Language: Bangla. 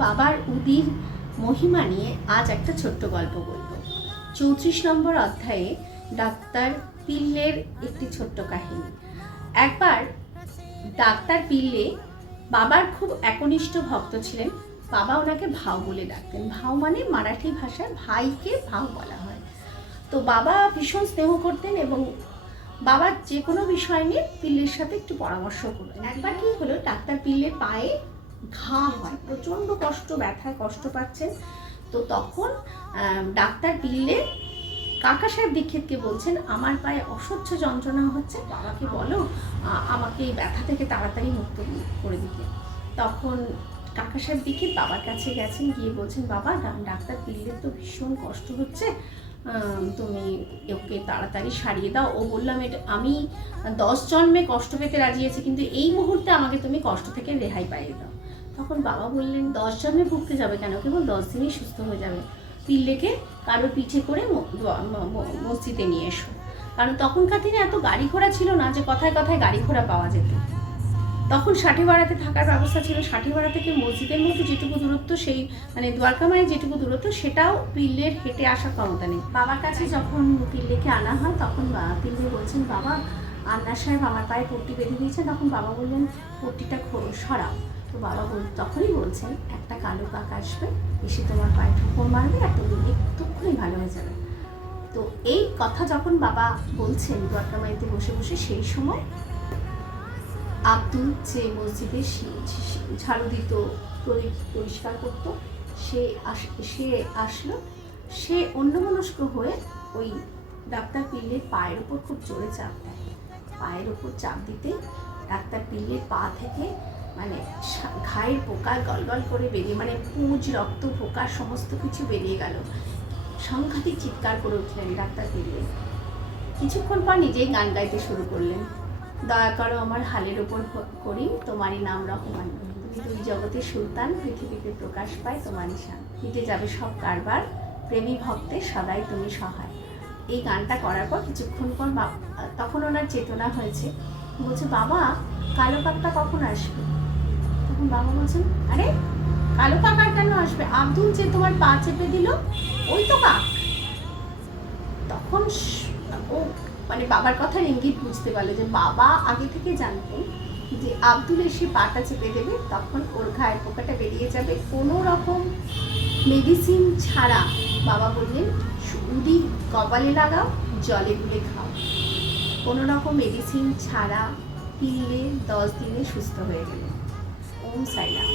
বাবার উদির মহিমা নিয়ে আজ একটা ছোট্ট গল্প বলবো। 34 নম্বর অধ্যায়ে ডাক্তার পিল্লের একটি ছোট্ট কাহিনী। একবার ডাক্তার পিল্লে বাবার খুব একনিষ্ঠ ভক্ত ছিলেন। বাবা ওনাকে ভাও বলে ডাকতেন। ভাও মানে মারাঠি ভাষায় ভাইকে ভাও বলা হয়। তো বাবা ভীষণ স্নেহ করতেন এবং বাবার যে কোনো বিষয় নিয়ে পিল্লের সাথে একটু পরামর্শ করতেন। একবার কি হলো, ডাক্তার পিল্লের পায়ে ঘা হয়, প্রচণ্ড কষ্ট, ব্যথায় কষ্ট পাচ্ছেন। তো তখন ডাক্তার পিল্লে কাকা সাহেব দীক্ষিতকে বলছেন, আমার পায়ে অসহ্য যন্ত্রণা হচ্ছে, বাবাকে বলো আমাকে এই ব্যথা থেকে তাড়াতাড়ি মুক্ত করে দিতে। তখন কাকা সাহেব দীক্ষিত বাবার কাছে গেছেন, গিয়ে বলছেন, বাবা ডাক্তার পিল্লের তো ভীষণ কষ্ট হচ্ছে, তুমি ওকে তাড়াতাড়ি সারিয়ে দাও। ও বললাম, এটা আমি 10 জন্মে কষ্ট পেতে রাজি আছি, কিন্তু এই মুহূর্তে আমাকে তুমি কষ্ট থেকে রেহাই পাইয়ে দাও। তখন বাবা বললেন, 10 জন্মে ভুগতে যাবে কেন, কেবল 10 দিনেই সুস্থ হয়ে যাবে। পিল্লেকে কারোর পিঠে করে মসজিদে নিয়ে এসো। কারণ তখনকার দিনে এত গাড়ি ঘোড়া ছিল না যে কথায় কথায় গাড়ি ঘোড়া পাওয়া যেত। তখন ষাঠিবাড়াতে থাকার ব্যবস্থা ছিল। ষাঠিবাড়া থেকে মসজিদের মধ্যে যেটুকু দূরত্ব, সেই মানে দ্বারকা মায়ের যেটুকু দূরত্ব, সেটাও পিল্লের হেঁটে আসার ক্ষমতা নেই। বাবার কাছে যখন পিল্লেকে আনা হয়, তখন পিল্লে বলছেন, বাবা আন্না সাহেব আমার পায়ে পট্টি বেঁধে দিয়েছেন। তখন বাবা বললেন, পট্টিটা সরাও। তো বাবা তখনই বলছেন, একটা কালো কাক আসবে, এসে তোমার পায়ে ঠোকর মারবে আর তুমি একটুক্ষণই ভালো হয়ে যাবে। তো এই কথা যখন বাবা বলছেন দ্বারকা মাইতে বসে বসে, সেই সময় আব্দুল যে মসজিদে ঝাড়ু দিত, পরিষ্কার করত, সে আসলো। সে অন্যমনস্ক হয়ে ওই ডাক্তার পিল্লের পায়ের ওপর খুব জোরে চাপ দেয়। পায়ের ওপর চাপ দিতে ডাক্তার পিল্লের পা থেকে মানে ঘায়ের পোকা গলগল করে বেরিয়ে, মানে পুঁজ, রক্ত, পোকা সমস্ত কিছু বেরিয়ে গেল। সাংঘাতিক চিৎকার করে উঠলেন ডাক্তার পিল্লে। কিছুক্ষণ পর নিজেই গান গাইতে শুরু করলেন, দয়া করো আমার হালের ওপর করি, তোমারই নাম রহমান। তুমি দুই জগতের সুলতান, পৃথিবীতে প্রকাশ পায় তোমারই শান। মিটে যাবে সব কারবার, প্রেমী ভক্তের সদাই তুমি সহায়। এই গানটা করার পর কিছুক্ষণ পর তখন ওনার চেতনা হয়েছে। বলছে, বাবা কালো কাকটা কখন আসবে? তখন বাবা বলছেন, আরে কালো কাক আর কেন আসবে? আব্দুল যে তোমার পা চেপে দিল, ওই তো কাক। তখন ও মানে বাবার কথার ইঙ্গিত বুঝতে পারলো যে বাবা আগে থেকে জানতেন যে আব্দুল এসে পাটা চেপে দেবে, তখন ওর ঘায়ের পোকাটা বেরিয়ে যাবে। কোনো রকম মেডিসিন ছাড়া বাবা বললেন, উদি কপালে লাগাও, জলে গুলে খাও। কোনো রকম মেডিসিন ছাড়া পিল্লে 10 দিনে সুস্থ হয়ে গেলেন। ওম সাইরাম।